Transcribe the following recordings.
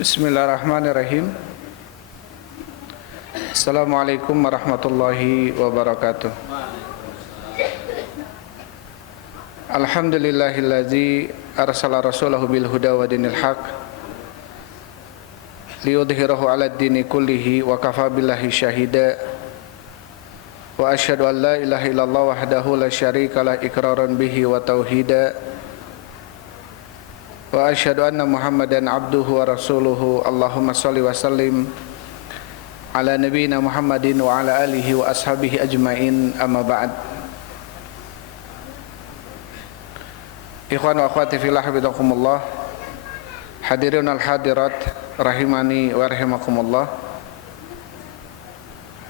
Bismillahirrahmanirrahim. Assalamualaikum warahmatullahi wabarakatuh. Alhamdulillahillazi arsala rasulahu bil huda wa dinil haq liyudhhirahu 'alad dini kullihi wa kafa billahi syahida. Wa asyhadu an la ilaha illallah wahdahu la syarika lah iqraran bihi wa tauhida. Wa asyhadu anna Muhammadan abduhu wa rasuluhu. Allahumma shalli wa sallim ala nabiyyina Muhammadin wa ala alihi wa ashabihi ajmain, amma ba'd. Ikhwan wa akhwati fillah, hafizakumullah. Hadirin al hadirat rahimani wa rahimakumullah.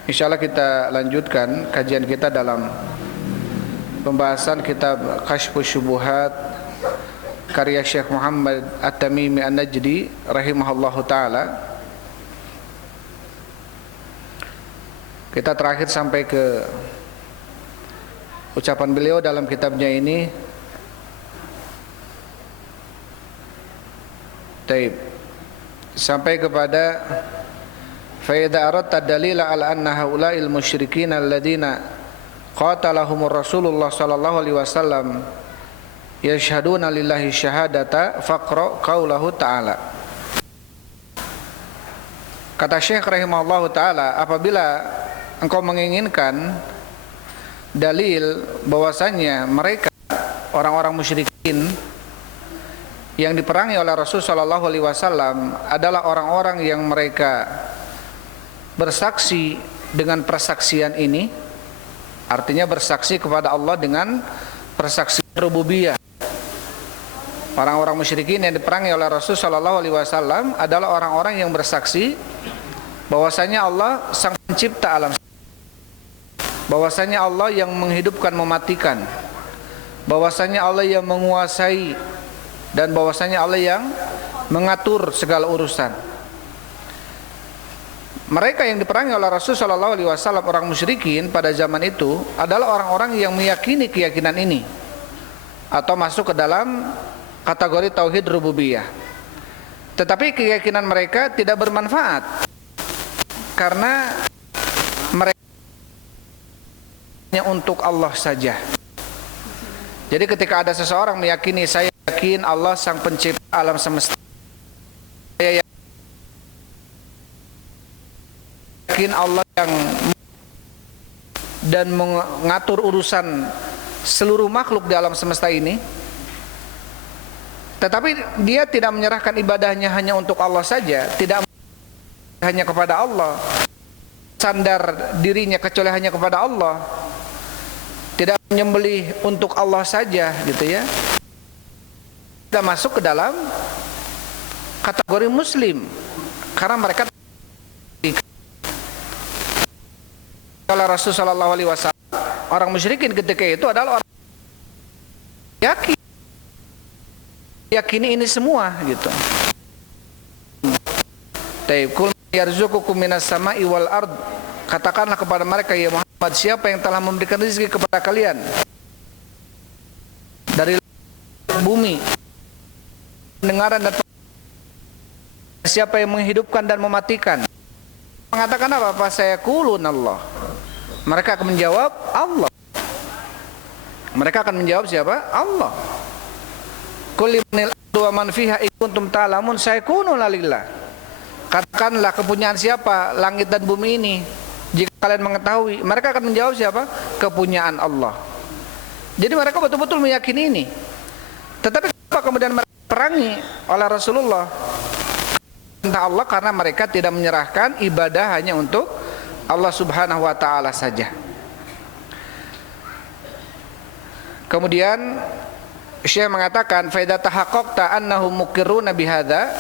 Insyaallah kita lanjutkan kajian kita dalam pembahasan kitab Kashfus Syubuhat karya Syekh Muhammad At-Tamimi An-Najdi rahimahullahu ta'ala. Kita terakhir sampai ke ucapan beliau dalam kitabnya ini. Taib. Sampai kepada fa idza aradta dalila ala anna haula'il musyrikin alladziina qatalahumur Rasulullah sallallahu alaihi wasallam yashhaduna lillahi syahadata faqra qaulahu ta'ala. Kata Syekh rahimahullahu ta'ala, apabila engkau menginginkan dalil bahwasannya mereka orang-orang musyrikin yang diperangi oleh Rasul sallallahu alaihi wasallam adalah orang-orang yang mereka bersaksi dengan persaksian ini, artinya bersaksi kepada Allah dengan persaksian rububiyah. Orang-orang musyrikin yang diperangi oleh Rasul sallallahu alaihi wasallam adalah orang-orang yang bersaksi bahwasanya Allah sang pencipta alam, bahwasanya Allah yang menghidupkan mematikan, bahwasanya Allah yang menguasai, dan bahwasanya Allah yang mengatur segala urusan. Mereka yang diperangi oleh Rasul sallallahu alaihi wasallam, orang musyrikin pada zaman itu adalah orang-orang yang meyakini keyakinan ini atau masuk ke dalam kategori tauhid rububiyah. Tetapi keyakinan mereka tidak bermanfaat karena mereka hanya untuk Allah saja. Jadi ketika ada seseorang meyakini, saya yakin Allah sang pencipta alam semesta, saya yakin Allah yang dan mengatur urusan seluruh makhluk di alam semesta ini, tetapi dia tidak menyerahkan ibadahnya hanya untuk Allah saja, tidak hanya kepada Allah, sandar dirinya kecuali hanya kepada Allah, tidak menyembelih untuk Allah saja, gitu ya, tidak masuk ke dalam kategori muslim, karena mereka oleh Rasul sallallahu alaihi wasallam. Orang musyrikin ketika itu adalah orang yakini ini semua, gitu. Taib kul yarzuqukum minas sama'i wal ard. Katakanlah kepada mereka, ya Muhammad, siapa yang telah memberikan rezeki kepada kalian dari bumi, pendengaran dan siapa yang menghidupkan dan mematikan? Mengatakan apa? Fa sayaqulun Allah. Mereka akan menjawab Allah. Mereka akan menjawab siapa? Allah. Qul limanil ardu wa man fiha in kuntum ta'lamun sayakunu lillah. Katakanlah, kepunyaan siapa langit dan bumi ini jika kalian mengetahui? Mereka akan menjawab siapa? Kepunyaan Allah. Jadi mereka betul-betul meyakini ini. Tetapi kenapa kemudian mereka perangi oleh Rasulullah? Entah Allah, karena mereka tidak menyerahkan ibadah hanya untuk Allah subhanahu wa ta'ala saja. Kemudian Syekh mengatakan, fa idza tahaqqaqta annahum muqirruna bihadza,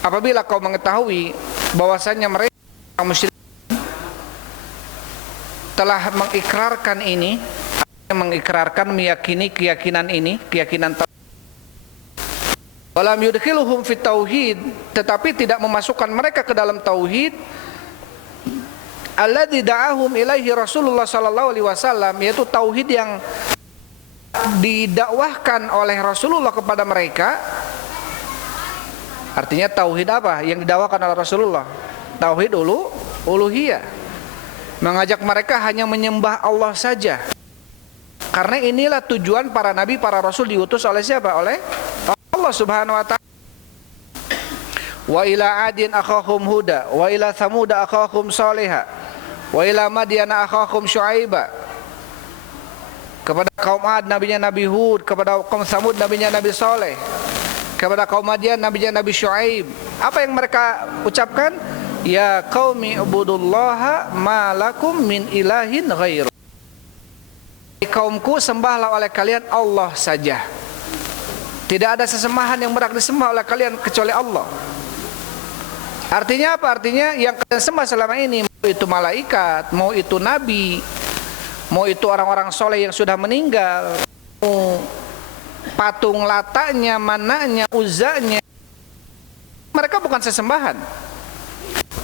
apabila kau mengetahui bahwasanya mereka musyrik telah mengikrarkan ini, mengikrarkan, meyakini keyakinan ini, keyakinan walam yudkhiluhum fit tauhid, tetapi tidak memasukkan mereka ke dalam tauhid alladzi da'ahum ilaihi Rasulullah sallallahu alaihi wasallam, yaitu tauhid yang didakwahkan oleh Rasulullah kepada mereka, Artinya tauhid apa yang didakwakan oleh Rasulullah? Tauhid uluhiyah. Mengajak mereka hanya menyembah Allah saja. Karena inilah tujuan para nabi, para rasul diutus oleh siapa? Oleh Allah Subhanahu wa taala. Wa ila adin akhahum huda, wa ila thamuda akhahum salihah, wa ila madyana akhahum syuaiba. Kepada kaum Ad nabinya Nabi Hud, kepada kaum Samud nabinya Nabi Saleh, kepada kaum Madian nabinya Nabi Syuaib. Apa yang mereka ucapkan? Ya qaumi ibudullaha ma lakum min ilahin ghairu. Kaumku, sembahlah oleh kalian Allah saja. Tidak ada sesembahan yang berhak disembah oleh kalian kecuali Allah. Artinya apa? Artinya yang kalian sembah selama ini, mau itu malaikat, mau itu nabi, mau itu orang-orang soleh yang sudah meninggal, mau patung Latanya, Mananya, Uzzanya, mereka bukan sesembahan.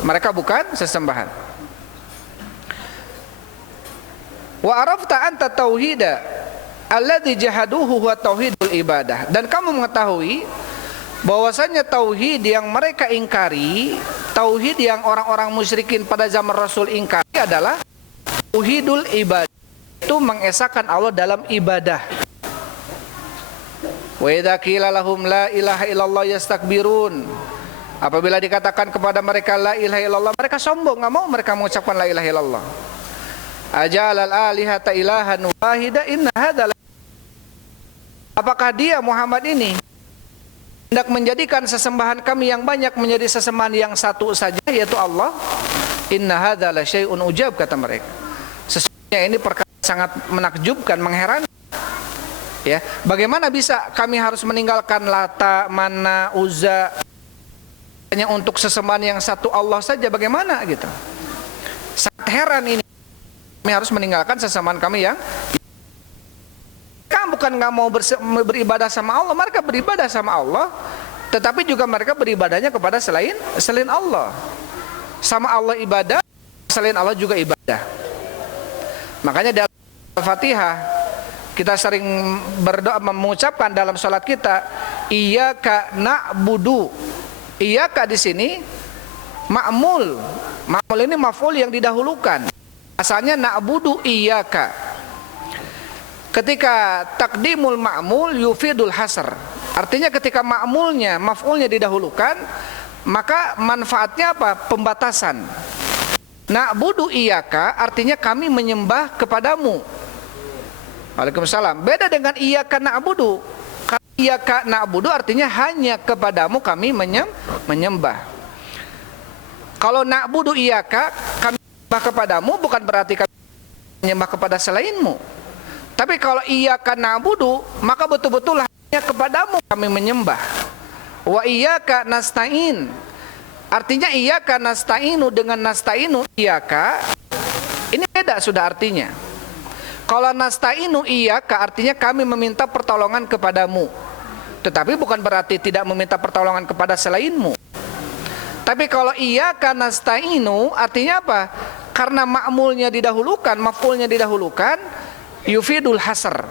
Mereka bukan sesembahan. Wa arafta anta tauhida alladzi jahaduhu huwa tauhidul ibadah. Dan kamu mengetahui bahwasanya tauhid yang mereka ingkari, tauhid yang orang-orang musyrikin pada zaman Rasul ingkari adalah tauhidul ibadah. Itu mengesahkan Allah dalam ibadah. Wa idza qila lahum la ilaha illallah yastakbirun. Apabila dikatakan kepada mereka la ilaha illallah, mereka sombong, enggak mau mereka mengucapkan la ilaha illallah. Ajalal alihata ilahan wahida inna hadzal. Apakah dia Muhammad ini hendak menjadikan sesembahan kami yang banyak menjadi sesembahan yang satu saja, yaitu Allah? Inna hadzal syai'un ujab, kata mereka. Sesungguhnya ini perkara sangat menakjubkan, mengherankan. Ya, bagaimana bisa kami harus meninggalkan Lata, Mana, Uzza hanya untuk sesembahan yang satu Allah saja? Bagaimana gitu? Sangat heran ini. Kami harus meninggalkan sesembahan kami yang bukan nggak mau beribadah sama Allah, mereka beribadah sama Allah, tetapi juga mereka beribadahnya kepada selain Allah. Sama Allah ibadah, selain Allah juga ibadah. Makanya dalam Al-Fatihah kita sering berdoa, mengucapkan dalam salat kita, iyyaka na'budu. Iyyaka di sini ma'mul. Ma'mul ini maf'ul yang didahulukan. Asalnya na'budu iyyaka. Ketika takdimul ma'mul yufidul hasr. Artinya ketika ma'mulnya, maf'ulnya didahulukan, maka manfaatnya apa? Pembatasan. Na'budu iyyaka artinya kami menyembah kepadamu. Waalaikumsalam. Beda dengan iyyaka na'budu. Iyyaka na'budu artinya hanya kepadamu kami menyembah. Kalau na'budu iyyaka, kami menyembah kepadamu, bukan berarti kami menyembah kepada selainmu. Tapi kalau iyyaka na'budu, maka betul-betul hanya kepadamu kami menyembah. Wa iyyaka nasta'in. Artinya iyyaka nasta'inu dengan nasta'inu iyyaka, ini beda sudah artinya. Kalau nasta'inu iyyaka artinya kami meminta pertolongan kepadamu. Tetapi bukan berarti tidak meminta pertolongan kepada selainmu. Tapi kalau iyyaka nasta'inu artinya apa? Karena ma'mulnya didahulukan, maf'ulnya didahulukan, yufidul hasr.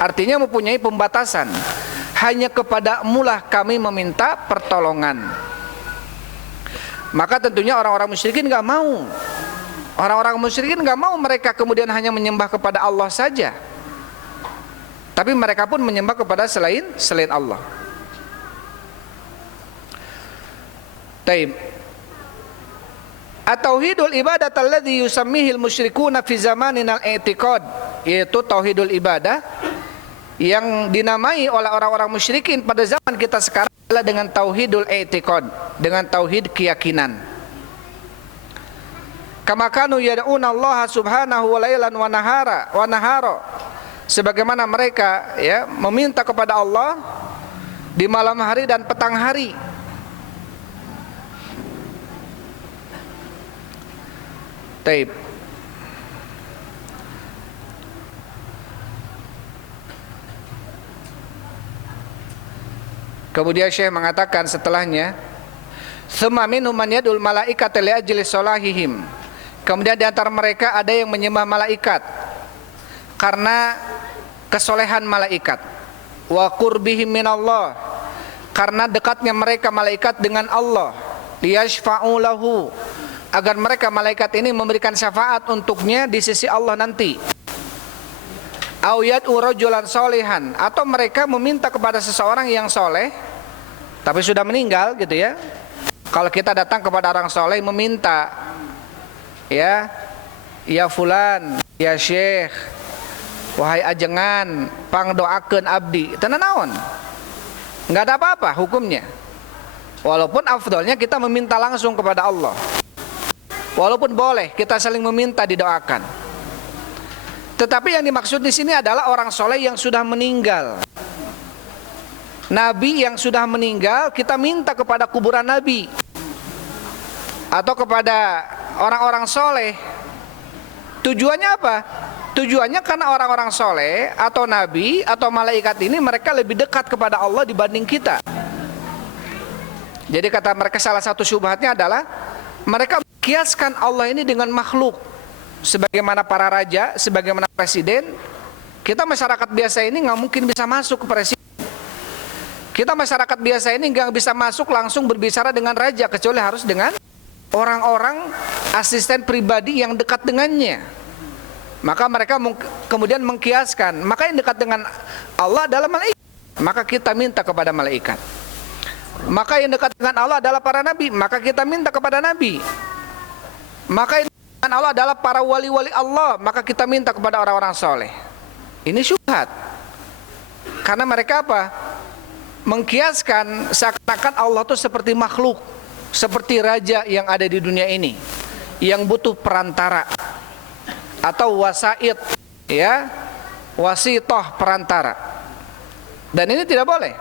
Artinya mempunyai pembatasan. Hanya kepadamu lah kami meminta pertolongan. Maka tentunya orang-orang musyrikin enggak mau. Orang-orang musyrikin enggak mau mereka kemudian hanya menyembah kepada Allah saja. Tapi mereka pun menyembah kepada selain Allah. Taib. At-tauhidul ibadah alladzi yusammihil musyrikuuna fi zamaninal i'tiqad, yaitu tauhidul ibadah yang dinamai oleh orang-orang musyrikin pada zaman kita sekarang adalah dengan tauhidul i'tiqad, dengan tauhid keyakinan. Kama kanu yad'una Allah subhanahu wa lailan wa nahara, sebagaimana mereka ya meminta kepada Allah di malam hari dan petang hari. Taib. Kemudian Syekh mengatakan setelahnya, "Tsumma minhum man yad'ul malaikata li ajli salahihim." Kemudian di antara mereka ada yang menyembah malaikat karena kesolehan malaikat. Wa qurbihim minallah, karena dekatnya mereka malaikat dengan Allah, liyashfa'u lahu, agar mereka malaikat ini memberikan syafaat untuknya di sisi Allah nanti. Au yad'u rajulan sholihan, atau mereka meminta kepada seseorang yang soleh tapi sudah meninggal gitu ya. Kalau kita datang kepada orang soleh meminta, ya fulan, ya syekh, wahai ajengan, pangdoakeun abdi, teu naon, nggak ada apa-apa hukumnya. Walaupun afdolnya kita meminta langsung kepada Allah, walaupun boleh kita saling meminta didoakan. Tetapi yang dimaksud di sini adalah orang soleh yang sudah meninggal. Nabi yang sudah meninggal, kita minta kepada kuburan Nabi atau kepada orang-orang soleh. Tujuannya apa? Tujuannya karena orang-orang soleh atau nabi atau malaikat ini mereka lebih dekat kepada Allah dibanding kita. Jadi kata mereka salah satu syubhatnya adalah mereka kiaskan Allah ini dengan makhluk. Sebagaimana para raja, sebagaimana presiden, kita masyarakat biasa ini nggak mungkin bisa masuk ke presiden. Kita masyarakat biasa ini nggak bisa masuk langsung berbicara dengan raja, kecuali harus dengan orang-orang asisten pribadi yang dekat dengannya. Maka mereka kemudian mengkiaskan, maka yang dekat dengan Allah adalah malaikat, maka kita minta kepada malaikat. Maka yang dekat dengan Allah adalah para nabi, maka kita minta kepada nabi. Maka yang dekat dengan Allah adalah para wali-wali Allah, maka kita minta kepada orang-orang soleh. Ini syubhat. Karena mereka apa? Mengkiaskan seakan-akan Allah itu seperti makhluk, seperti raja yang ada di dunia ini, yang butuh perantara atau wasaid, ya, wasitoh, perantara. Dan ini tidak boleh.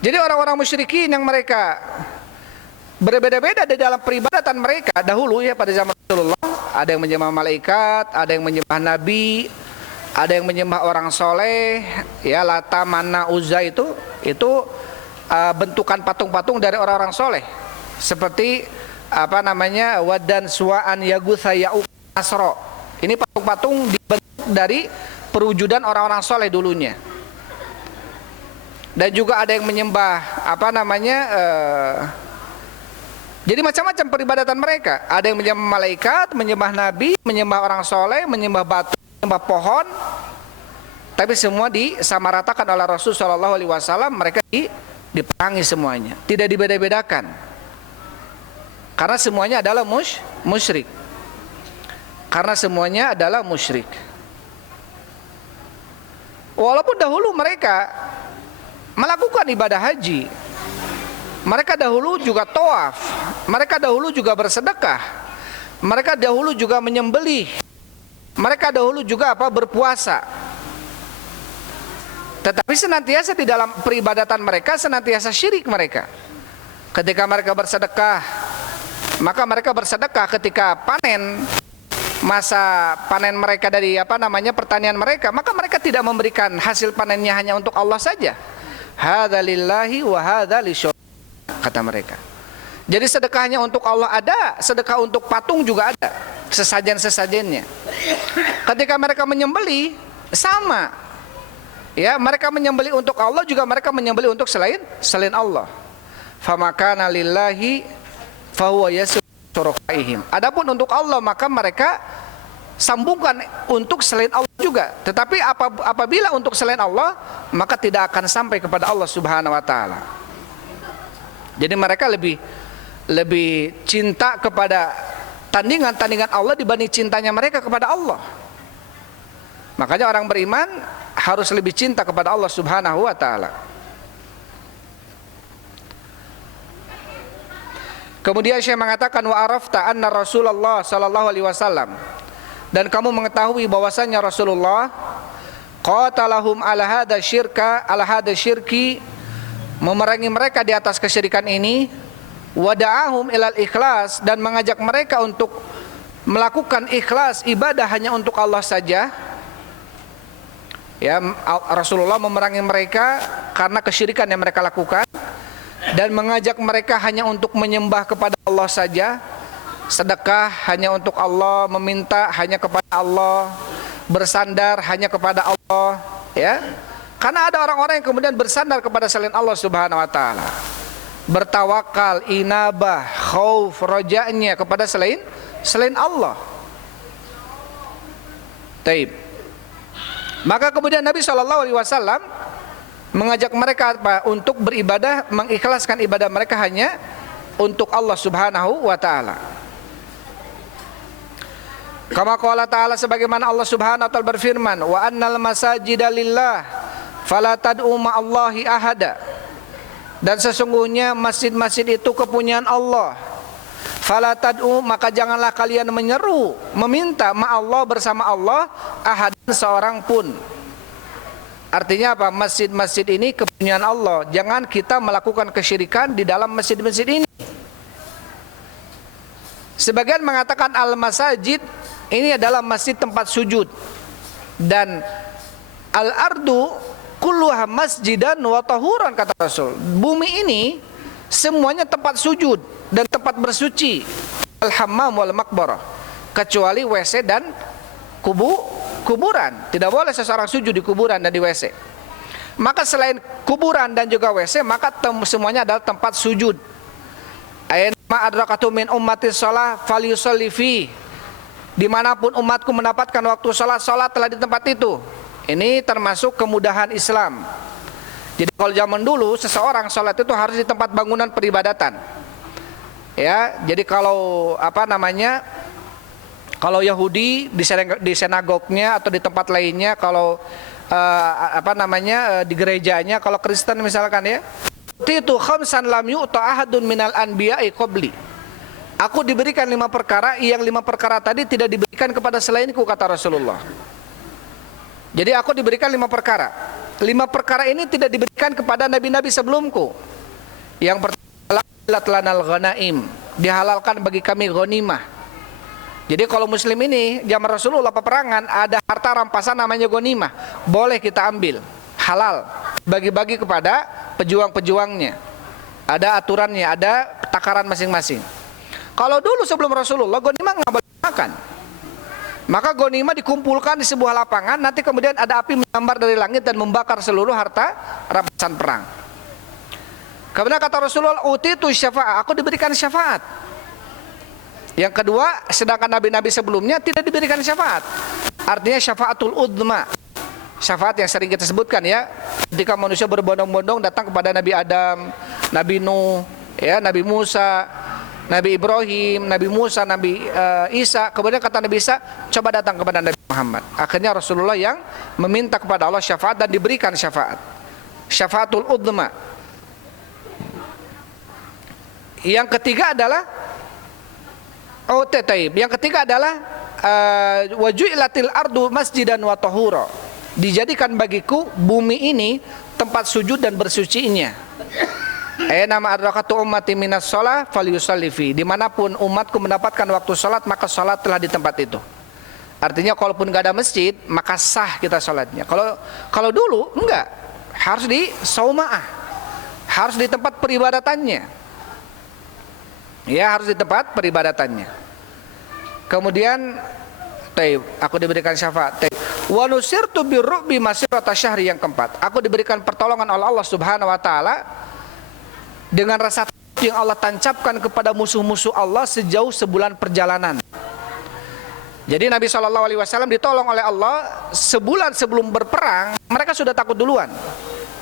Jadi orang-orang musyrikin yang mereka berbeda-beda di dalam peribadatan mereka dahulu ya, pada zaman Rasulullah, ada yang menyembah malaikat, ada yang menyembah nabi, ada yang menyembah orang soleh, ya, Lata, Manna, Uzza itu bentukan patung-patung dari orang-orang soleh, seperti apa namanya, Wadan, Suwa'an, Yagutha, Ya'uq, Nasro. Ini patung-patung dibentuk dari perwujudan orang-orang soleh dulunya. Dan juga ada yang menyembah apa namanya, jadi macam-macam peribadatan mereka. Ada yang menyembah malaikat, menyembah nabi, menyembah orang soleh, menyembah batu, menyembah pohon. Tapi semua disamaratakan oleh Rasul Shallallahu Alaihi Wasallam. Mereka diperangi semuanya, tidak dibeda-bedakan. Karena semuanya adalah musyrik. Karena semuanya adalah musyrik. Walaupun dahulu mereka melakukan ibadah haji, mereka dahulu juga tawaf, mereka dahulu juga bersedekah, mereka dahulu juga menyembelih, mereka dahulu juga berpuasa. Tetapi senantiasa di dalam peribadatan mereka senantiasa syirik mereka. Ketika mereka bersedekah, maka mereka bersedekah ketika panen, masa panen mereka dari pertanian mereka, maka mereka tidak memberikan hasil panennya hanya untuk Allah saja. Hadza lillahi wa hadza lisyuraka, kata mereka. Jadi sedekahnya untuk Allah ada, sedekah untuk patung juga ada, sesajen-sesajennya. Ketika mereka menyembelih sama, ya, mereka menyembelih untuk Allah juga mereka menyembelih untuk selain Allah. Famakana lillahi fahuwa yasrukaihim. Adapun untuk Allah maka mereka sambungkan untuk selain Allah juga. Tetapi apabila untuk selain Allah, maka tidak akan sampai kepada Allah Subhanahu wa taala. Jadi mereka lebih cinta kepada tandingan-tandingan Allah dibanding cintanya mereka kepada Allah. Makanya orang beriman harus lebih cinta kepada Allah Subhanahu wa taala. Kemudian Syekh mengatakan, wa arafta anna Rasulullah sallallahu alaihi wasallam, dan kamu mengetahui bahwasanya Rasulullah qatalahum ala hadza syirki, memerangi mereka di atas kesyirikan ini, wada'ahum ilal ikhlas, dan mengajak mereka untuk melakukan ikhlas ibadah hanya untuk Allah saja. Ya, Rasulullah memerangi mereka karena kesyirikan yang mereka lakukan dan mengajak mereka hanya untuk menyembah kepada Allah saja, sedekah hanya untuk Allah, meminta hanya kepada Allah, bersandar hanya kepada Allah, ya. Karena ada orang-orang yang kemudian bersandar kepada selain Allah Subhanahu wa taala. Bertawakal, inabah, khauf, rojanya kepada selain Allah. Taib. Maka kemudian Nabi SAW mengajak mereka untuk beribadah, mengikhlaskan ibadah mereka hanya untuk Allah Subhanahu wa taala. Kama qala ta'ala, sebagaimana Allah Subhanahu wa taala berfirman, wa annal masajida lillah fala tad'u ma'allahi ahada. Dan sesungguhnya masjid-masjid itu kepunyaan Allah. Fala tad'u, maka janganlah kalian menyeru, meminta ma'allah, bersama Allah, ahadan, seorang pun. Artinya apa? Masjid-masjid ini kepunyaan Allah. Jangan kita melakukan kesyirikan di dalam masjid-masjid ini. Sebagian mengatakan al-masajid ini adalah masjid tempat sujud. Dan al-ardu kulluha masjidan wa tahuran, kata Rasul. Bumi ini semuanya tempat sujud dan tempat bersuci. Al-hammam wal maqbarah, kecuali WC dan kuburan. Tidak boleh seseorang sujud di kuburan dan di WC. Maka selain kuburan dan juga WC, maka semuanya adalah tempat sujud. Aina adrakatu min ummati shalah falyusalli fi. Dimanapun umatku mendapatkan waktu sholat, sholatlah di tempat itu. Ini termasuk kemudahan Islam. Jadi kalau zaman dulu seseorang sholat itu harus di tempat bangunan peribadatan. Ya, jadi kalau kalau Yahudi di sinagognya atau di tempat lainnya, kalau di gerejanya, kalau Kristen misalkan ya, itu khamsan lam yu'ta ahadun minal anbiya'i qabli. Aku diberikan 5 perkara, yang 5 perkara tadi tidak diberikan kepada selainku, kata Rasulullah. Jadi aku diberikan 5 perkara. 5 perkara ini tidak diberikan kepada nabi-nabi sebelumku. Yang pertama, lanal ghanaim, dihalalkan bagi kami ghanimah. Jadi kalau muslim ini zaman Rasulullah peperangan, ada harta rampasan namanya ghanimah, boleh kita ambil, halal, bagi-bagi kepada pejuang-pejuangnya. Ada aturannya, ada takaran masing-masing. Kalau dulu sebelum Rasulullah, ghanimah nggak boleh makan. Maka ghanimah dikumpulkan di sebuah lapangan, nanti kemudian ada api menyambar dari langit dan membakar seluruh harta rampasan perang. Kemudian kata Rasulullah, utitu syafa'ah, aku diberikan syafaat. Yang kedua, sedangkan nabi-nabi sebelumnya tidak diberikan syafaat. Artinya syafaatul udma, syafaat yang sering kita sebutkan ya, ketika manusia berbondong-bondong datang kepada Nabi Adam, Nabi Nuh, ya, Nabi Musa, Nabi Ibrahim, Nabi Musa, Nabi Isa. Kemudian kata Nabi Isa, coba datang kepada Nabi Muhammad. Akhirnya Rasulullah yang meminta kepada Allah syafaat dan diberikan syafaat. Syafaatul udma. Yang ketiga adalah Yang ketiga adalah waju'ilatil ardu masjidan wa tahura. Dijadikan bagiku bumi ini tempat sujud dan bersucinya. Nama adrakatu ummati minas shalah falyusalli fi. Dimanapun umatku mendapatkan waktu salat, maka salatlah di tempat itu. Artinya kalaupun enggak ada masjid, maka sah kita salatnya. Kalau dulu enggak, harus di saumaah, harus di tempat peribadatannya. Ya, harus di tempat peribadatannya. Kemudian aku diberikan syafaat. Wa nusirtu birru'bi masirata syahri, yang keempat, aku diberikan pertolongan oleh Allah Subhanahu wa taala dengan rasa takut yang Allah tancapkan kepada musuh-musuh Allah sejauh sebulan perjalanan. Jadi Nabi SAW ditolong oleh Allah sebulan sebelum berperang. Mereka sudah takut duluan,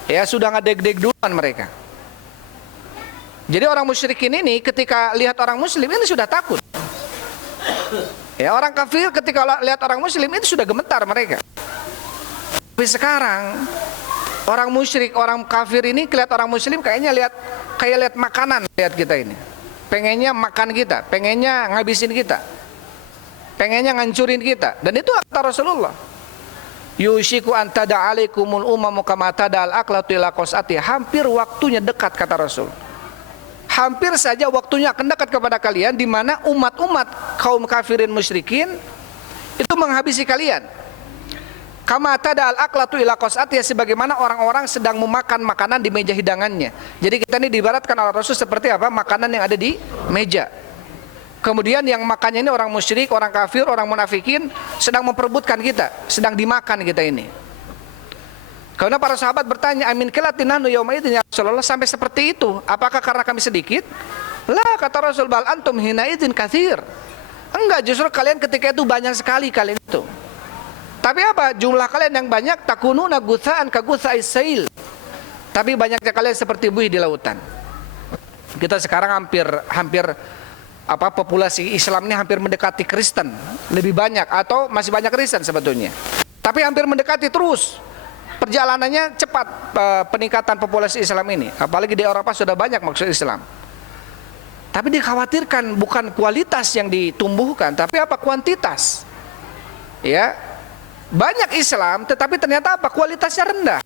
ya, sudah ngedeg-deg duluan mereka. Jadi orang musyrikin ini ketika lihat orang muslim ini sudah takut. Ya, orang kafir ketika lihat orang muslim itu sudah gemetar mereka. Tapi sekarang orang musyrik, orang kafir ini lihat orang muslim kayaknya lihat makanan, lihat kita ini. Pengennya makan kita, pengennya ngabisin kita, pengennya ngancurin kita. Dan itu kata Rasulullah, yushiku an tada alaikumul umamu kama tada al-aqlatu ila qas'ati. Hampir waktunya dekat, kata Rasul. Hampir saja waktunya akan dekat kepada kalian, di mana umat-umat kaum kafirin musyrikin itu menghabisi kalian. Kama tada al-aqlatu ila qas'ati, sebagaimana orang-orang sedang memakan makanan di meja hidangannya. Jadi kita ini diibaratkan oleh Rasul seperti apa? Makanan yang ada di meja. Kemudian yang makannya ini orang musyrik, orang kafir, orang munafikin sedang memperebutkan kita, sedang dimakan kita ini. Karena para sahabat bertanya, amin qillatin nahnu yauma idzin ya Rasulullah, sampai seperti itu? Apakah karena kami sedikit? Lah, kata Rasul, bal antum hina idzin katsir. Enggak, justru kalian ketika itu banyak sekali kalian itu. Tapi apa? Jumlah kalian yang banyak, takununa gutsaan ka gutsa'is sail. Tapi banyaknya kalian seperti buih di lautan. Kita sekarang hampir populasi Islam ini hampir mendekati Kristen, lebih banyak atau masih banyak Kristen sebetulnya. Tapi hampir mendekati terus. Perjalanannya cepat peningkatan populasi Islam ini. Apalagi di Eropa sudah banyak maksud Islam. Tapi dikhawatirkan bukan kualitas yang ditumbuhkan, tapi apa? Kuantitas. Ya. Banyak Islam tetapi ternyata apa? Kualitasnya rendah.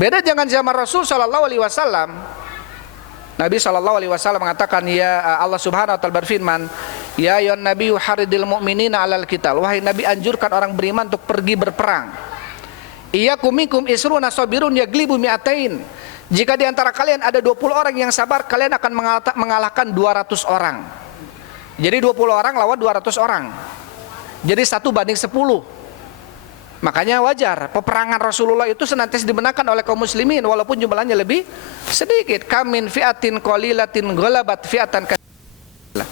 Beda jangan zaman Rasul sallallahu alaihi wasallam. Nabi sallallahu alaihi wasallam mengatakan, ya Allah Subhanahu wa taala berfirman, ya ayyuhan nabiyyu haridil mu'minina 'alal qital. Wahai Nabi, anjurkan orang beriman untuk pergi berperang. Iyyakum minkum isruna sabirun yaglibu mi'atain. Jika di antara kalian ada 20 orang yang sabar, kalian akan mengalahkan 200 orang. Jadi 20 orang lawan 200 orang. Jadi 1:10. Makanya wajar peperangan Rasulullah itu senantiasa dimenangkan oleh kaum muslimin walaupun jumlahnya lebih sedikit. Kamin fi'atin qalilatin ghalabat fi'atan katsilah.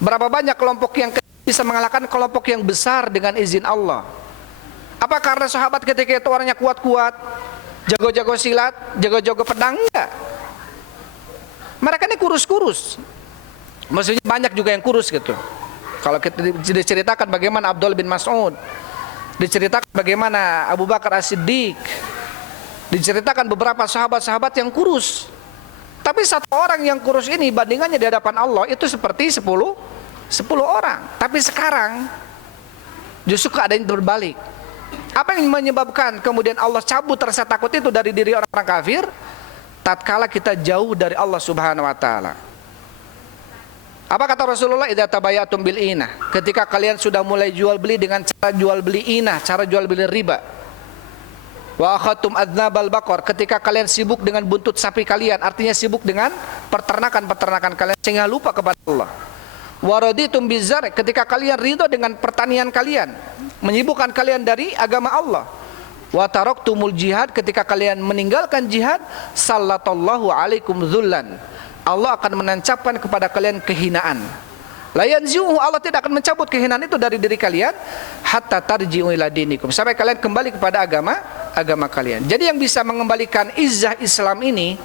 Berapa banyak kelompok yang bisa mengalahkan kelompok yang besar dengan izin Allah. Apa karena sahabat ketika itu orangnya kuat-kuat, jago-jago silat, jago-jago pedang? Enggak. Mereka ini kurus-kurus. Maksudnya banyak juga yang kurus gitu. Kalau kita diceritakan bagaimana Abdullah bin Mas'ud, diceritakan bagaimana Abu Bakar As-Siddiq, diceritakan beberapa sahabat-sahabat yang kurus. Tapi satu orang yang kurus ini bandingannya di hadapan Allah itu seperti 10 orang. Tapi sekarang justru keadaan berbalik. Apa yang menyebabkan kemudian Allah cabut rasa takut itu dari diri orang-orang kafir? Tatkala kita jauh dari Allah Subhanahu wa taala. Apa kata Rasulullah? Idza tabayatum bil inah. Ketika kalian sudah mulai jual beli dengan cara jual beli inah, cara jual beli riba. Wa akhadtum adnabal baqar. Ketika kalian sibuk dengan buntut sapi kalian, artinya sibuk dengan peternakan kalian sehingga lupa kepada Allah. Waraditum bizar, ketika kalian ridho dengan pertanian kalian, menyibukkan kalian dari agama Allah. Wa taraktumul jihad, ketika kalian meninggalkan jihad, sallallahu alaikum dzullan. Allah akan menancapkan kepada kalian kehinaan. La yanzuhu, Allah tidak akan mencabut kehinaan itu dari diri kalian hatta tarji'u ila dinikum, sampai kalian kembali kepada agama kalian. Jadi yang bisa mengembalikan izzah Islam ini,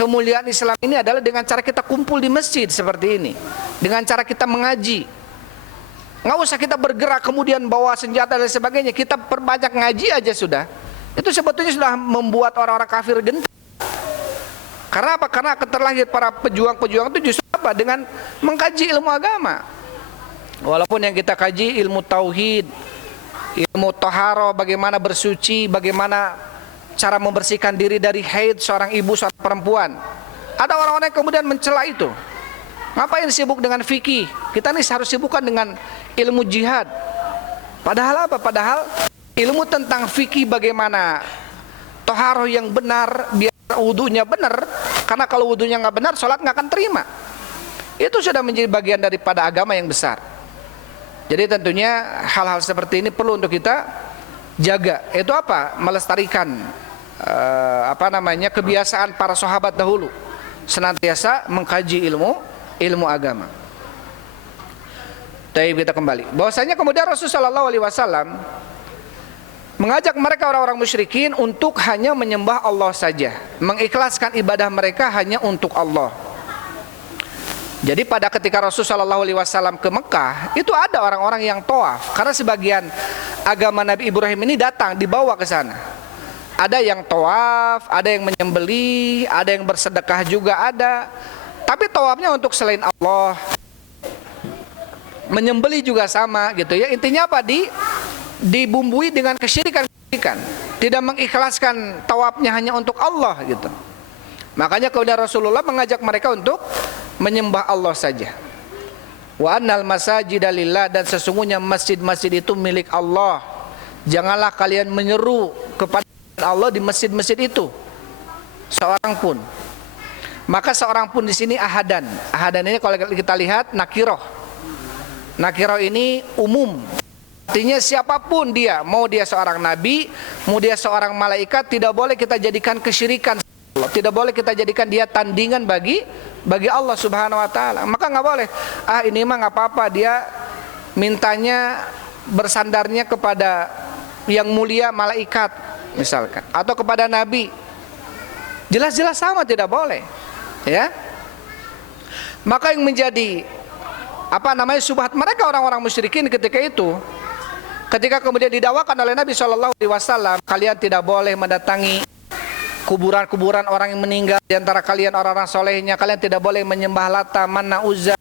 kemuliaan Islam ini adalah dengan cara kita kumpul di masjid seperti ini, dengan cara kita mengaji. Nggak usah kita bergerak kemudian bawa senjata dan sebagainya, kita perbanyak ngaji aja sudah. Itu sebetulnya sudah membuat orang-orang kafir gentar. Karena apa? Karena akan terlahir para pejuang-pejuang itu justru apa? Dengan mengkaji ilmu agama. Walaupun yang kita kaji ilmu tauhid, ilmu taharah, bagaimana bersuci, bagaimana cara membersihkan diri dari haid seorang ibu, seorang perempuan. Ada orang-orang yang kemudian mencela itu. Ngapain sibuk dengan fikih? Kita ini harus sibukkan dengan ilmu jihad. Padahal apa? Padahal ilmu tentang fikih bagaimana taharah yang benar, biar wudunya benar. Karena kalau wudunya nggak benar, sholat nggak akan terima. Itu sudah menjadi bagian daripada agama yang besar. Jadi tentunya hal-hal seperti ini perlu untuk kita jaga. Itu apa? Melestarikan kebiasaan para sahabat dahulu, senantiasa mengkaji ilmu agama. Tapi kita kembali. Bahwasanya kemudian Rasulullah SAW mengajak mereka orang-orang musyrikin untuk hanya menyembah Allah saja, mengikhlaskan ibadah mereka hanya untuk Allah. Jadi pada ketika Rasulullah SAW ke Mekah, itu ada orang-orang yang tawaf, karena sebagian agama Nabi Ibrahim ini datang dibawa ke sana. Ada yang tawaf, ada yang menyembelih, ada yang bersedekah juga ada. Tapi tawafnya untuk selain Allah, menyembelih juga sama gitu ya. Intinya apa? Dibumbui dengan kesyirikan, tidak mengikhlaskan tawafnya hanya untuk Allah gitu. Makanya kemudian Rasulullah mengajak mereka untuk menyembah Allah saja. Wa annal masajida lillah, dan sesungguhnya masjid-masjid itu milik Allah. Janganlah kalian menyeru kepada Allah di masjid-masjid itu seorang pun. Maka seorang pun di sini ahadan. Ahadan ini kalau kita lihat nakiroh. Nakiroh ini umum. Artinya siapapun dia, mau dia seorang nabi, mau dia seorang malaikat, tidak boleh kita jadikan kesyirikan. Tidak boleh kita jadikan dia tandingan bagi Allah Subhanahu wa taala. Maka nggak boleh, ini mah nggak apa-apa, dia mintanya bersandarnya kepada yang mulia malaikat misalkan, atau kepada nabi. Jelas-jelas sama, tidak boleh. Ya. Maka yang menjadi subhat mereka orang-orang musyrikin ketika itu, ketika kemudian didakwakan oleh Nabi SAW, kalian tidak boleh mendatangi kuburan-kuburan orang yang meninggal di antara kalian, orang-orang solehnya. Kalian tidak boleh menyembah Lata, Manna, Uzza.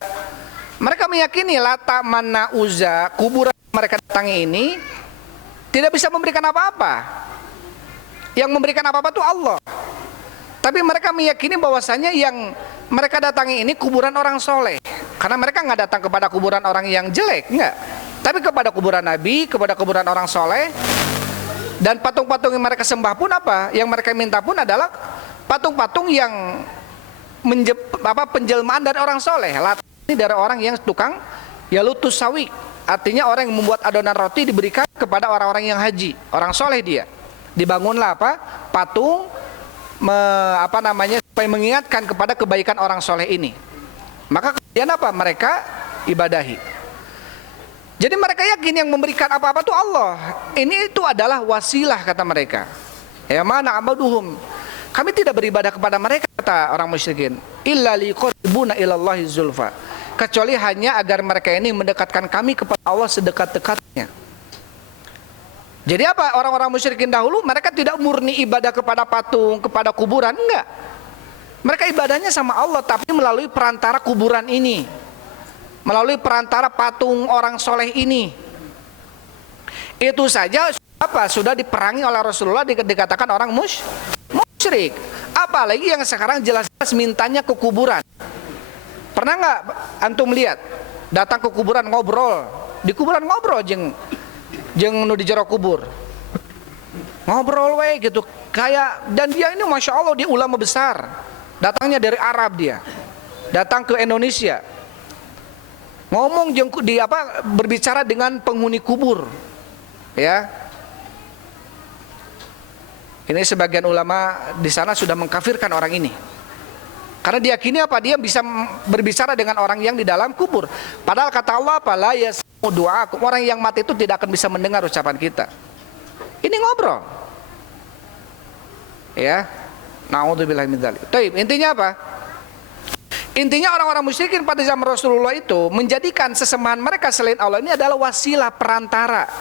Mereka meyakini Lata, Manna, Uzza, kuburan yang mereka datangi ini tidak bisa memberikan apa-apa. Yang memberikan apa-apa itu Allah. Tapi mereka meyakini bahwasanya yang mereka datangi ini kuburan orang soleh. Karena mereka nggak datang kepada kuburan orang yang jelek, enggak. Tapi kepada kuburan Nabi, kepada kuburan orang soleh. Dan patung-patung yang mereka sembah pun apa? Yang mereka minta pun adalah patung-patung yang penjelmaan dari orang soleh. Ini dari orang yang tukang yalutus sawik. Artinya orang yang membuat adonan roti diberikan kepada orang-orang yang haji. Orang soleh dia. Dibangunlah patung supaya mengingatkan kepada kebaikan orang soleh ini. Maka kemudian mereka ibadahi. Jadi mereka yakin yang memberikan apa-apa itu Allah. Ini itu adalah wasilah, kata mereka. Ya mana abaduhum. Kami tidak beribadah kepada mereka, kata orang musyrikin. Illa liqarribuna ilallahi zulfa. Kecuali hanya agar mereka ini mendekatkan kami kepada Allah sedekat-dekatnya. Jadi apa? Orang-orang musyrikin dahulu mereka tidak murni ibadah kepada patung, kepada kuburan, enggak. Mereka ibadahnya sama Allah, tapi melalui perantara kuburan ini, melalui perantara patung orang soleh ini. Itu saja sudah diperangi oleh Rasulullah, dikatakan orang musyrik. Apalagi yang sekarang jelas-jelas mintanya ke kuburan. Pernah nggak antum lihat datang ke kuburan ngobrol? Di kuburan ngobrol jeung nu di jero kubur. Ngobrol gitu. Kayak, dan dia ini Masya Allah, dia ulama besar. Datangnya dari Arab dia. Datang ke Indonesia. Ngomong berbicara dengan penghuni kubur. Ya. Ini sebagian ulama di sana sudah mengkafirkan orang ini. Karena diyakini dia bisa berbicara dengan orang yang di dalam kubur. Padahal kata Allah la yasma'u du'aakum, orang yang mati itu tidak akan bisa mendengar ucapan kita. Ini ngobrol. Ya. Na'udzubillahi min dzalik. Baik, intinya apa? Intinya orang-orang musyrikin pada zaman Rasulullah itu menjadikan sesembahan mereka selain Allah ini adalah wasilah perantara.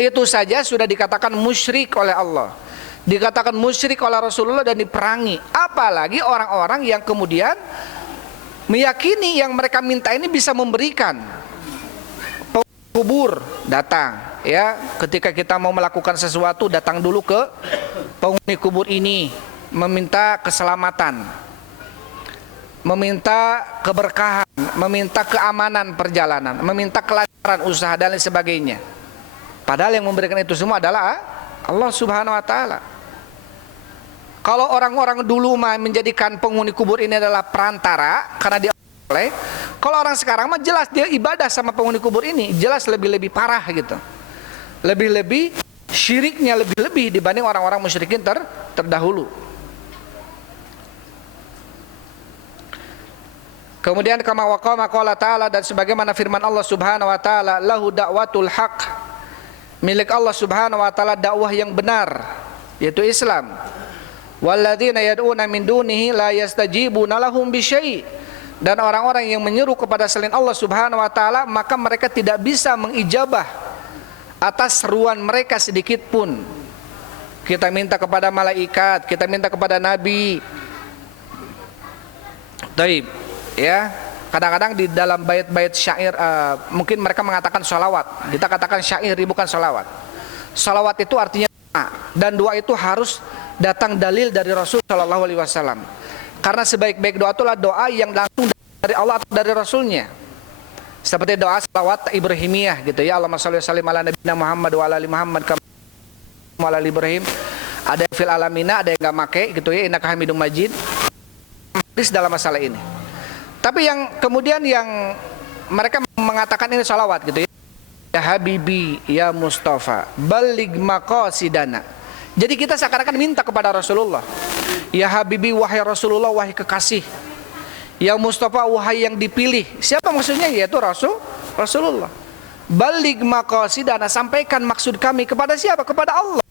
Itu saja sudah dikatakan musyrik oleh Allah. Dikatakan musyrik oleh Rasulullah dan diperangi. Apalagi orang-orang yang kemudian meyakini yang mereka minta ini bisa memberikan. Kubur datang, ya, ketika kita mau melakukan sesuatu datang dulu ke penghuni kubur ini, meminta keselamatan, meminta keberkahan, meminta keamanan perjalanan, meminta kelancaran usaha dan lain sebagainya. Padahal yang memberikan itu semua adalah Allah Subhanahu wa taala. Kalau orang-orang dulu menjadikan penghuni kubur ini adalah perantara karena dia oleh, kalau orang sekarang mah jelas dia ibadah sama penghuni kubur ini, jelas lebih-lebih parah gitu. Lebih-lebih syiriknya lebih-lebih dibanding orang-orang musyrikin terdahulu. Kemudian kama waqama qala ta'ala, dan sebagaimana firman Allah Subhanahu wa taala, lahu da'watul haq, milik Allah Subhanahu wa taala dakwah yang benar, yaitu Islam. Walladzina yad'una min dunihi la yastajibuna lahum bisyai', dan orang-orang yang menyeru kepada selain Allah Subhanahu wa taala maka mereka tidak bisa mengijabah atas seruan mereka sedikit pun. Kita minta kepada malaikat, kita minta kepada nabi. Taib, ya. Kadang-kadang di dalam bait-bait syair mungkin mereka mengatakan sholawat. Kita katakan syair bukan sholawat. Sholawat itu artinya doa, dan doa itu harus datang dalil dari Rasul Shallallahu Alaihi Wasallam. Karena sebaik-baik doa itulah doa yang langsung dari Allah atau dari Rasulnya. Seperti doa salawat Ibrahimiyah gitu ya. Allahumma sholli wa sallim ala nabiyina Muhammad wa ala ali Muhammad kama ala ali Ibrahim. Ada yang fil alamina, ada yang enggak make gitu ya. Innaka Hamidum Majid. Hadis dalam masalah ini. Tapi yang kemudian yang mereka mengatakan ini salawat gitu ya. ya Habibi ya Mustafa balligh maqasidana. Jadi kita seakan-akan minta kepada Rasulullah, ya Habibi wahai Rasulullah, wahai kekasih, ya Mustafa wahai yang dipilih. Siapa maksudnya? Yaitu Rasulullah. Balligh maqasidana, sampaikan maksud kami kepada siapa? Kepada Allah.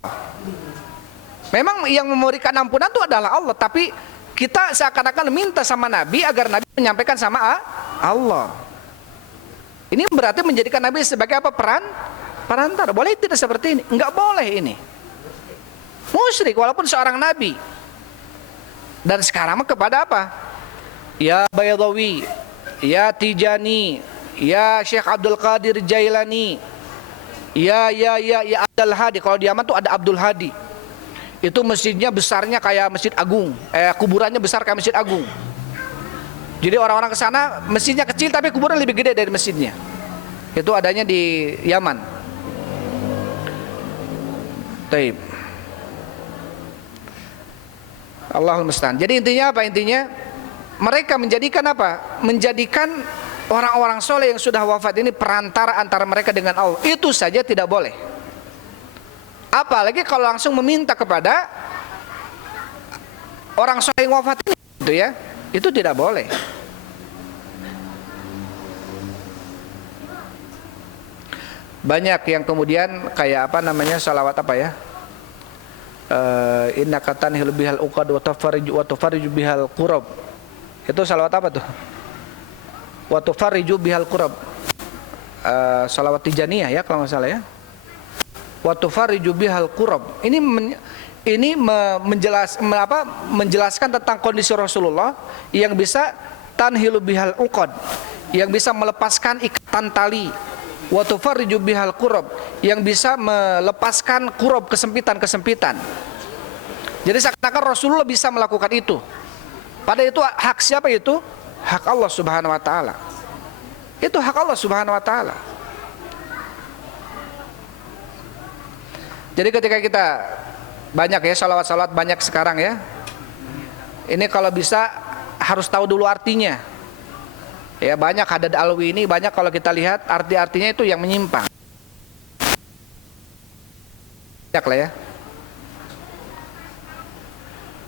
Memang yang memberikan ampunan itu adalah Allah, tapi kita seakan-akan minta sama Nabi agar Nabi menyampaikan sama Allah. Ini berarti menjadikan Nabi sebagai apa? Perantara. Boleh tidak seperti ini? Enggak boleh ini. Musyrik walaupun seorang Nabi. Dan sekarang kepada apa? Ya Baydawi, ya Tijani, ya Syekh Abdul Qadir Jailani, ya Abdul Hadi. Kalau di Yaman tuh ada Abdul Hadi. Itu masjidnya besarnya kayak Masjid Agung, kuburannya besar kayak Masjid Agung. Jadi orang-orang ke sana masjidnya kecil tapi kuburan lebih gede dari masjidnya. Itu adanya di Yaman. Taib. Allahul musta'an. Jadi intinya apa? Intinya mereka menjadikan apa? Menjadikan orang-orang soleh yang sudah wafat ini perantara antara mereka dengan Allah. Itu saja tidak boleh. Apalagi kalau langsung meminta kepada orang soleh yang wafat ini, gitu ya, itu tidak boleh. Banyak yang kemudian kayak apa namanya, salawat apa ya, innaka tanhil bihal uqad wa tufarriju bihal qurab. Itu salawat apa tuh? Wa tufarriju bihal qurab. Salawat Tijaniyah ya kalau nggak salah ya. Wa tufarriju bihal qurab. Ini menjelaskan tentang kondisi Rasulullah yang bisa tanhilu bihal uqad, yang bisa melepaskan ikatan tali. Wa tufarriju bihal qurab, yang bisa melepaskan qurab, kesempitan-kesempitan. Jadi seakan-akan Rasulullah bisa melakukan itu. Padahal itu hak siapa itu? Hak Allah Subhanahu wa taala. Itu hak Allah Subhanahu wa taala. Jadi ketika kita banyak ya salawat-salawat banyak sekarang ya, ini kalau bisa harus tahu dulu artinya. Ya banyak Hadad Alwi ini banyak kalau kita lihat arti-artinya itu yang menyimpang. Banyak lah ya.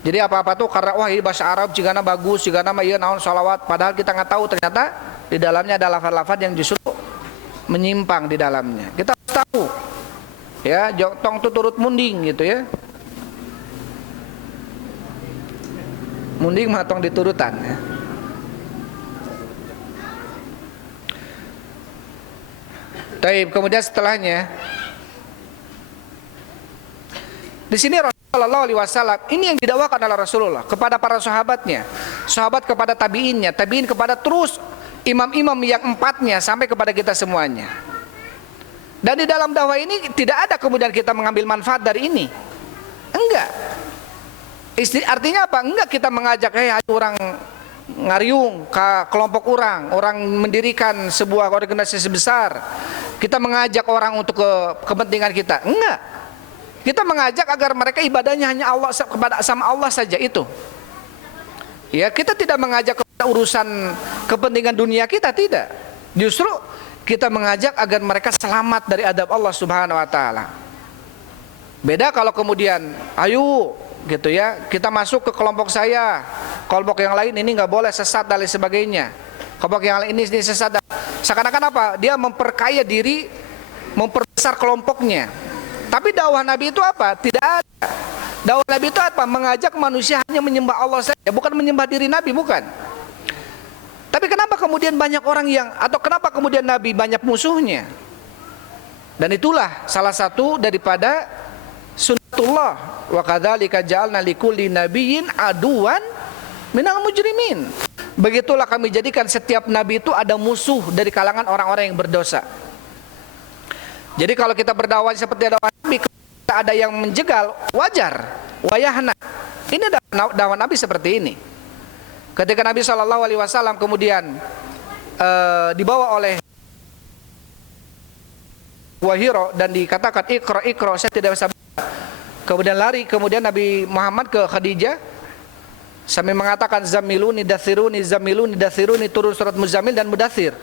Jadi apa-apa tuh karena wah ini bahasa Arab jigana bagus, jigana mah ieu naon salawat, padahal kita nggak tahu ternyata di dalamnya ada lafaz-lafaz yang justru menyimpang di dalamnya. Kita harus tahu. Ya, tong tu turut munding gitu ya. Munding mah tong diturutan ya. Taib, kemudian setelahnya di sini Rasulullah Shallallahu Alaihi Wasallam ini yang didakwakan oleh Rasulullah kepada para sahabatnya, sahabat kepada tabiinnya, tabiin kepada terus imam-imam yang empatnya sampai kepada kita semuanya. Dan di dalam dakwah ini tidak ada kemudian kita mengambil manfaat dari ini. Enggak. Artinya apa? Enggak kita mengajak orang ngariung ke kelompok orang mendirikan sebuah organisasi besar. Kita mengajak orang untuk kepentingan kita. Enggak. Kita mengajak agar mereka ibadahnya hanya Allah kepada sama Allah saja itu. Ya, kita tidak mengajak kepada urusan kepentingan dunia kita, tidak. Justru kita mengajak agar mereka selamat dari adab Allah Subhanahu wa taala. Beda kalau kemudian ayo gitu ya, kita masuk ke kelompok saya, kelompok yang lain ini nggak boleh, sesat dan lain sebagainya. Kelompok yang lain ini sesat. Seakan-akan apa? Dia memperkaya diri, memperbesar kelompoknya. Tapi dakwah Nabi itu apa? Tidak ada. Dakwah Nabi itu apa? Mengajak manusia hanya menyembah Allah saja, bukan menyembah diri Nabi, bukan. Tapi kenapa kemudian banyak orang yang, atau kenapa kemudian Nabi banyak musuhnya? Dan itulah salah satu daripada sunnatullah. Wa kadzalika ja'alna likulli nabiyyin aduwan minal mujrimin. Begitulah kami jadikan setiap nabi itu ada musuh dari kalangan orang-orang yang berdosa. Jadi kalau kita berdakwah seperti dakwah Nabi, kita ada yang menjegal, wajar, wayahna. Ini dakwah Nabi seperti ini. Ketika Nabi Shallallahu Alaihi Wasallam kemudian dibawa oleh Wahiro dan dikatakan ikro, saya tidak bisa baca. Kemudian lari, kemudian Nabi Muhammad ke Khadijah sambil mengatakan zamiluni dathiruni, zamiluni dathiruni, turun surat Muzammil dan Mudathir.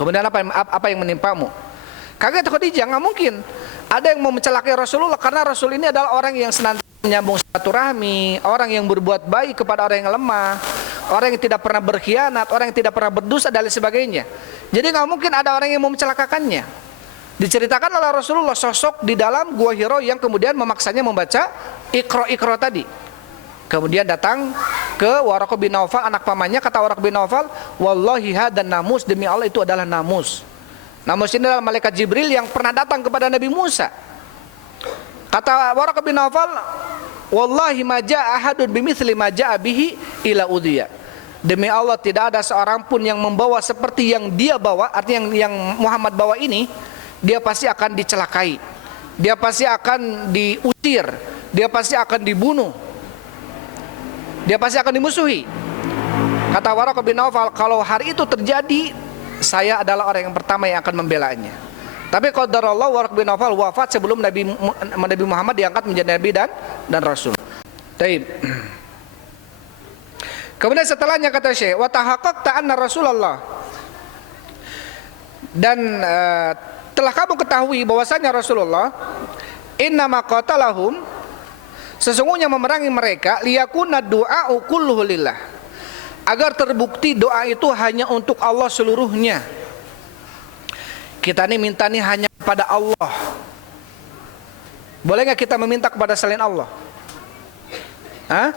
Kemudian apa yang menimpamu? Kaget Khadijah, nggak mungkin ada yang mau mencelakai Rasulullah, karena Rasul ini adalah orang yang senantiasa menyambung silaturahmi, orang yang berbuat baik kepada orang yang lemah, orang yang tidak pernah berkhianat, orang yang tidak pernah berdosa dan lain sebagainya. Jadi nggak mungkin ada orang yang mau mencelakakannya. Diceritakan oleh Rasulullah sosok di dalam gua Hiro yang kemudian memaksanya membaca Iqra tadi. Kemudian datang ke Waraqah bin Naufal, anak pamannya. Kata Waraqah bin Naufal, wallahi hadan namus, demi Allah itu adalah namus. Namus ini adalah malaikat Jibril yang pernah datang kepada Nabi Musa. Kata Waraqah bin Naufal, wallahi ma jaa ahadun bimithli ma jaa bihi ila udhiya. Demi Allah tidak ada seorang pun yang membawa seperti yang dia bawa, artinya yang Muhammad bawa ini, dia pasti akan dicelakai, dia pasti akan diusir, dia pasti akan dibunuh, dia pasti akan dimusuhi. Kata Waraqah bin Naufal, kalau hari itu terjadi, saya adalah orang yang pertama yang akan membelanya. Tapi qadarullah, Waraqah bin Naufal wafat sebelum Nabi Muhammad diangkat menjadi Nabi dan Rasul. Taib. Kemudian setelahnya kata Syekh, wa tahaqqaqta anna Rasulullah, dan telah kamu ketahui bahwasanya Rasulullah innama qatalahum, sesungguhnya memerangi mereka, liyakuna du'a'u kulluhu lillah, agar terbukti doa itu hanya untuk Allah seluruhnya. Kita ini minta nih hanya kepada Allah. Boleh nggak kita meminta kepada selain Allah? Hah?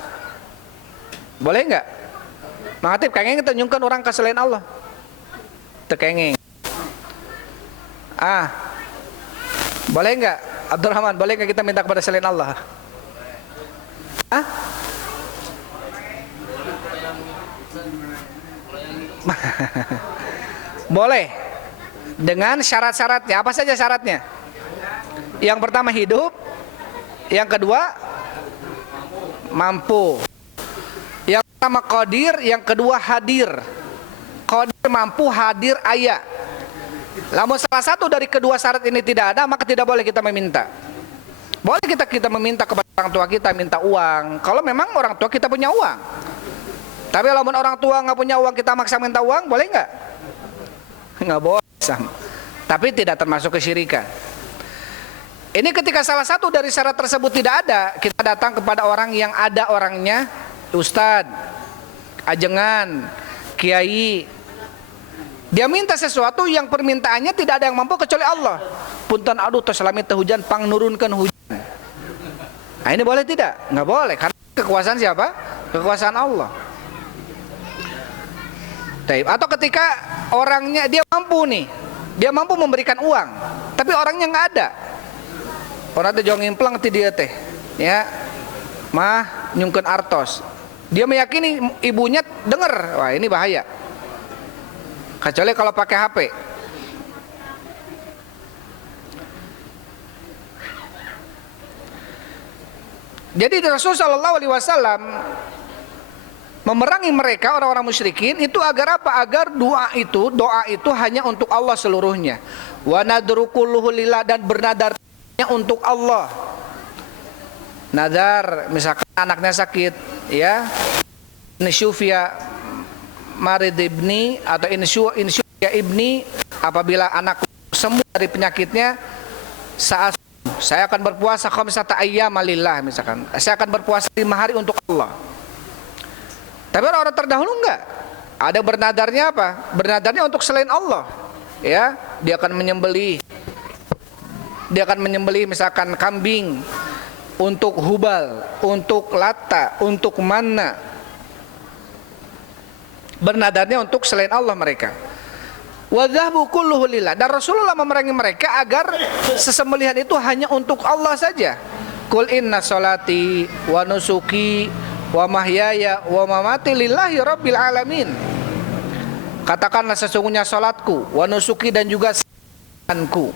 Boleh nggak? Mengatip kengeng kita nyungkan orang ke selain Allah. Tekengeng. Boleh nggak? Abdurrahman, boleh nggak kita minta kepada selain Allah? Hah? Boleh. Dengan syarat-syaratnya. Apa saja syaratnya? Yang pertama hidup, yang kedua mampu, yang pertama qadir, yang kedua hadir. Qadir mampu, hadir ayah. Namun salah satu dari kedua syarat ini tidak ada, maka tidak boleh kita meminta. Boleh kita meminta kepada orang tua kita, minta uang, kalau memang orang tua kita punya uang. Tapi kalau orang tua nggak punya uang, kita maksa minta uang, boleh nggak? Nggak boleh. Tapi tidak termasuk kesyirikan. Ini ketika salah satu dari syarat tersebut tidak ada, kita datang kepada orang yang ada orangnya, ustadz, ajengan, kiai. Dia minta sesuatu yang permintaannya tidak ada yang mampu kecuali Allah. Punten aduh terselami hujan, pang nurunkan hujan. Nah ini boleh tidak? Nggak boleh, karena kekuasaan siapa? Kekuasaan Allah. Atau ketika orangnya dia mampu nih, dia mampu memberikan uang, tapi orangnya nggak ada. Orang teh jong implang ti dia teh, ya, mah nyungkeun artos. Dia meyakini ibunya dengar, wah ini bahaya. Kecuali kalau pakai HP. Jadi Rasulullah Shallallahu Alaihi Wasallam memerangi mereka orang-orang musyrikin itu agar apa? Agar doa itu hanya untuk Allah seluruhnya. Wa nadru kulluhu lillah, dan bernadarnya untuk Allah. Nadar misalkan anaknya sakit, ya. Insyufia marid ibni atau insyufia ibni, apabila anak sembuh dari penyakitnya, saat saya akan berpuasa khamsata ayyam lillah, misalkan. Saya akan berpuasa 5 hari untuk Allah. Tapi orang-orang terdahulu enggak. Ada bernadarnya apa? Bernadarnya untuk selain Allah. Ya, dia akan menyembelih. Dia akan menyembelih misalkan kambing untuk Hubal, untuk Lata, untuk Manna. Bernadarnya untuk selain Allah mereka. Wa dhahbu kulluhu lillah. Dan Rasulullah memerangi mereka agar sesembelihan itu hanya untuk Allah saja. Qul inna sholati wa nusuki wa mahyaya wa mamati lillahi rabbil alamin. Katakanlah sesungguhnya salatku, wa nusuki, dan juga sembelihanku,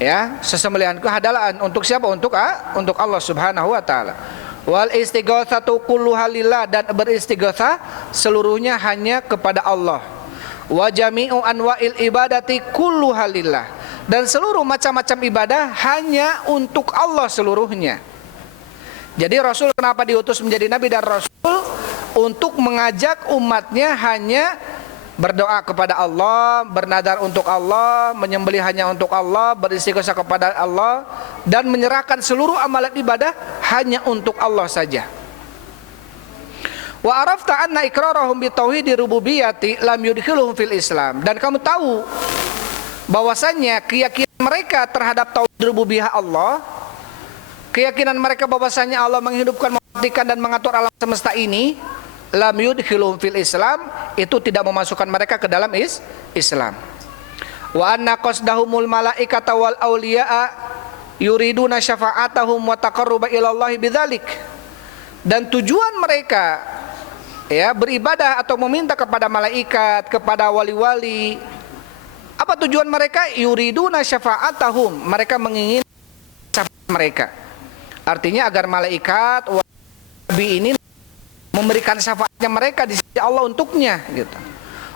ya, sesembelihanku adalah untuk siapa? Untuk Allah Subhanahu wa taala. Wal istighatsatu kulluha lillah, dan beristighatsah seluruhnya hanya kepada Allah. Wa jami'u anwa'il ibadati kulluha lillah, dan seluruh macam-macam ibadah hanya untuk Allah seluruhnya. Jadi Rasul kenapa diutus menjadi Nabi dan Rasul? Untuk mengajak umatnya hanya berdoa kepada Allah, bernadar untuk Allah, menyembelih hanya untuk Allah, beristighosah kepada Allah, dan menyerahkan seluruh amalan ibadah hanya untuk Allah saja. Wa arafta anna iqrarahum bi tauhidi rububiyyati lam yudkhiluhum fil Islam. Dan kamu tahu bahwasanya keyakinan mereka terhadap tauhid rububiyah Allah, keyakinan mereka bahwasanya Allah menghidupkan, mematikan dan mengatur alam semesta ini, lam yudkhiluhum fil Islam, itu tidak memasukkan mereka ke dalam Islam. Wa anna qasdahumul malaikata wal auliya'a yuriduna syafa'atahum wa taqarruba ila Allah bidzalik. Dan tujuan mereka ya beribadah atau meminta kepada malaikat, kepada wali-wali, apa tujuan mereka? Yuriduna syafa'atahum, mereka menginginkan syafaat mereka. Artinya agar malaikat wali ini memberikan syafaatnya mereka di sisi Allah untuknya gitu.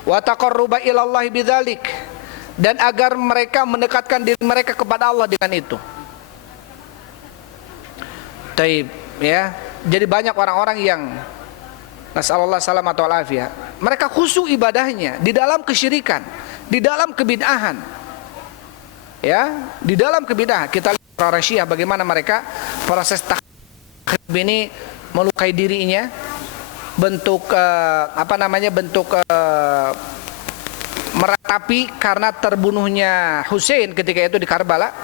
Wa taqarruba ila Allah bidzalik, dan agar mereka mendekatkan diri mereka kepada Allah dengan itu. Taib, ya. Jadi banyak orang-orang yang nasallallahu salamat wal afiyah, mereka khusyuk ibadahnya di dalam kesyirikan, di dalam kebid'ahan. Ya, di dalam kebid'ahan. Kita lihat orang Syiah bagaimana mereka proses takrib ini melukai dirinya, bentuk bentuk meratapi karena terbunuhnya Husain ketika itu di Karbala.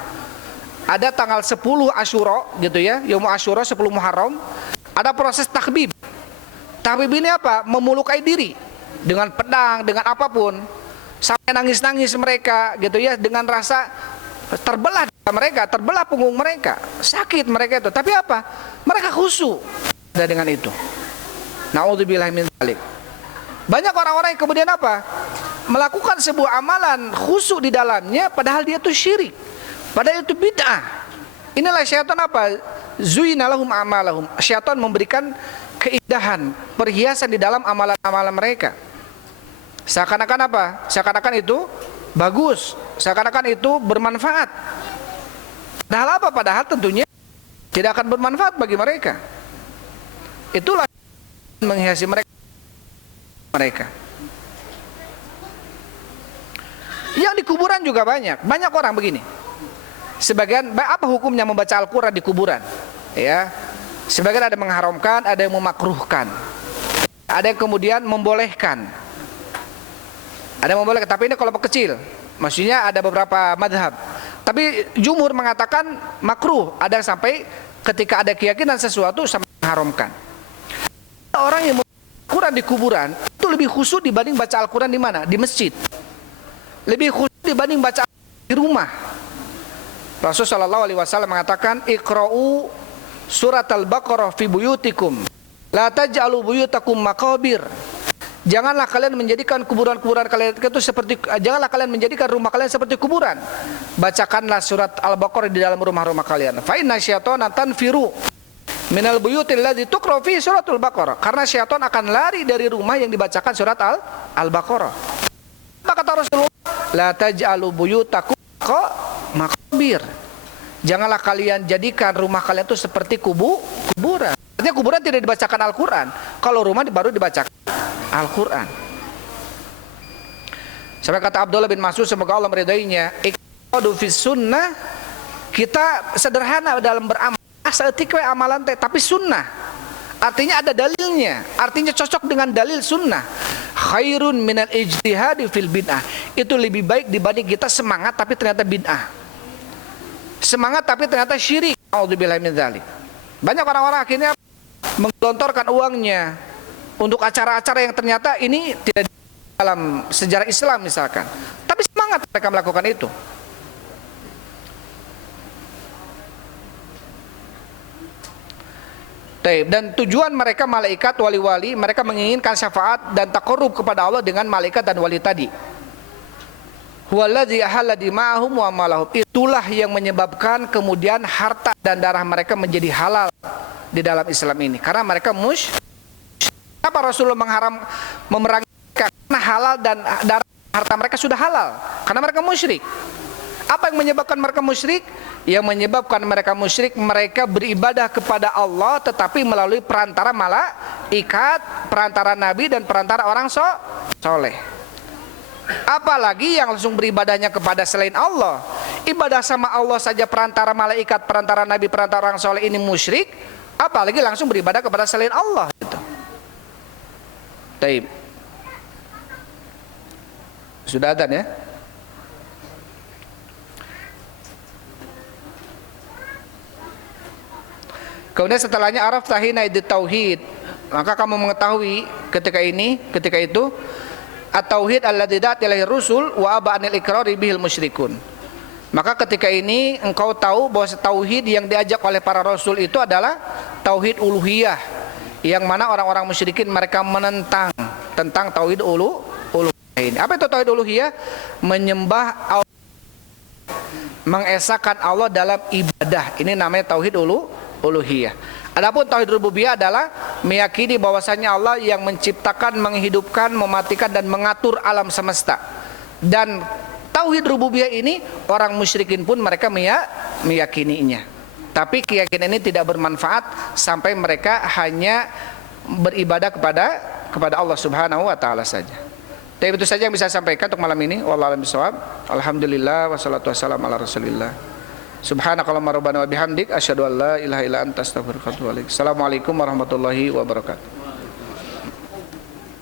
Ada tanggal 10 Asyura gitu ya, Yaum Asyura 10 Muharram, ada proses takbib. Takbib ini apa? Memelukai diri dengan pedang, dengan apapun, sampai nangis-nangis mereka gitu ya, dengan rasa terbelah mereka, terbelah punggung mereka, sakit mereka itu. Tapi apa? Mereka khusyuk dengan itu. Na'udzubillahi min dzalik. Banyak orang-orang yang kemudian apa? Melakukan sebuah amalan khusyuk di dalamnya padahal dia itu syirik. Padahal itu bid'ah. Inilah syaitan apa? Zuyina lahum amalahum. Syaitan memberikan keindahan, perhiasan di dalam amalan-amalan mereka. Seakan-akan apa? Seakan-akan itu bagus, seakan-akan itu bermanfaat. Padahal apa? Padahal tentunya tidak akan bermanfaat bagi mereka. Itulah menghiasi mereka. Yang di kuburan juga banyak orang begini. Sebagian, apa hukumnya membaca Al-Quran di kuburan? Ya, sebagian ada mengharamkan, ada yang memakruhkan, ada yang kemudian membolehkan, ada yang membolehkan. Tapi ini kelompok kecil, maksudnya ada beberapa madhab. Tapi jumhur mengatakan makruh, ada yang sampai ketika ada keyakinan sesuatu sampai mengharamkan. Orang yang membaca Al-Quran di kuburan itu lebih khusyuk dibanding baca Al-Quran di mana? Di masjid. Lebih khusyuk dibanding baca di rumah. Rasulullah sallallahu alaihi wasallam mengatakan, "Iqra'u surat Al-Baqarah fi buyutikum, la taj'alu buyutakum maqabir." Janganlah kalian menjadikan kuburan-kuburan kalian itu seperti, janganlah kalian menjadikan rumah kalian seperti kuburan. Bacakanlah surat Al-Baqarah di dalam rumah-rumah kalian. Fa inna syaitana tanfiru minal buyutil ladzi tuqra fi suratul Baqarah. Karena syaitan akan lari dari rumah yang dibacakan surat Al-Baqarah. Apa kata Rasulullah? La taj'alu buyutakum maqabir. Janganlah kalian jadikan rumah kalian itu seperti kuburan. Artinya kuburan tidak dibacakan Al-Quran. Kalau rumah baru dibacakan Al-Quran. Sampai kata Abdullah bin Mas'ud, semoga Allah meridainya, iqtadu fis sunnah, kita sederhana dalam beramal, seetik amalan tapi sunnah. Artinya ada dalilnya, artinya cocok dengan dalil sunnah. Khairun minal ijtihadi fil bid'ah. Itu lebih baik dibanding kita semangat tapi ternyata bid'ah. Semangat tapi ternyata syirik. A'udzubillahi min dzalik. Banyak orang-orang akhirnya menggelontorkan uangnya untuk acara-acara yang ternyata ini tidak dalam sejarah Islam misalkan. Tapi semangat mereka melakukan itu. Dan tujuan mereka malaikat, wali-wali, mereka menginginkan syafaat dan taqarrub kepada Allah dengan malaikat dan wali tadi. Huwallazi ahalla dima'ahum wa amalahum. Itulah yang menyebabkan kemudian harta dan darah mereka menjadi halal di dalam Islam ini. Karena mereka Kenapa Rasulullah memerangi mereka? Karena halal dan darah harta mereka sudah halal. Karena mereka musyrik. Apa yang menyebabkan mereka musyrik? Yang menyebabkan mereka musyrik, mereka beribadah kepada Allah tetapi melalui perantara malaikat, perantara nabi dan perantara orang soleh. Apalagi yang langsung beribadahnya kepada selain Allah. Ibadah sama Allah saja perantara malaikat, perantara nabi, perantara orang soleh ini musyrik, apalagi langsung beribadah kepada selain Allah gitu. Taib. Sudah adzan ya? Kemudian setelahnya araf tahina idit tauhid. Maka kamu mengetahui ketika itu at-tauhid alladzi da'at ilaihi rusul wa aba anil iqrari bihil musyrikun. Maka ketika ini engkau tahu bahwa tauhid yang diajak oleh para rasul itu adalah tauhid uluhiyah, yang mana orang-orang musyrikin mereka menentang tentang tauhid uluhiyah ini. Apa itu tauhid uluhiyah? Menyembah Allah, mengesahkan Allah dalam ibadah. Ini namanya tauhid uluhiyah. Adapun tauhid rububiyah adalah meyakini bahwasanya Allah yang menciptakan, menghidupkan, mematikan dan mengatur alam semesta. Dan tauhid rububiyah ini orang musyrikin pun mereka meyakininya. Tapi keyakinan ini tidak bermanfaat sampai mereka hanya beribadah kepada Allah Subhanahu wa taala saja. Tapi itu saja yang bisa saya sampaikan untuk malam ini. Wallahu a'lam bishawab. Alhamdulillah wassalatu wassalamu ala Rasulillah. Subhanakallahumma rabbana wa bihamdik asyhadu an la ilaha illa anta astaghfiruka wa atubu ilaik. Assalamualaikum warahmatullahi wabarakatuh.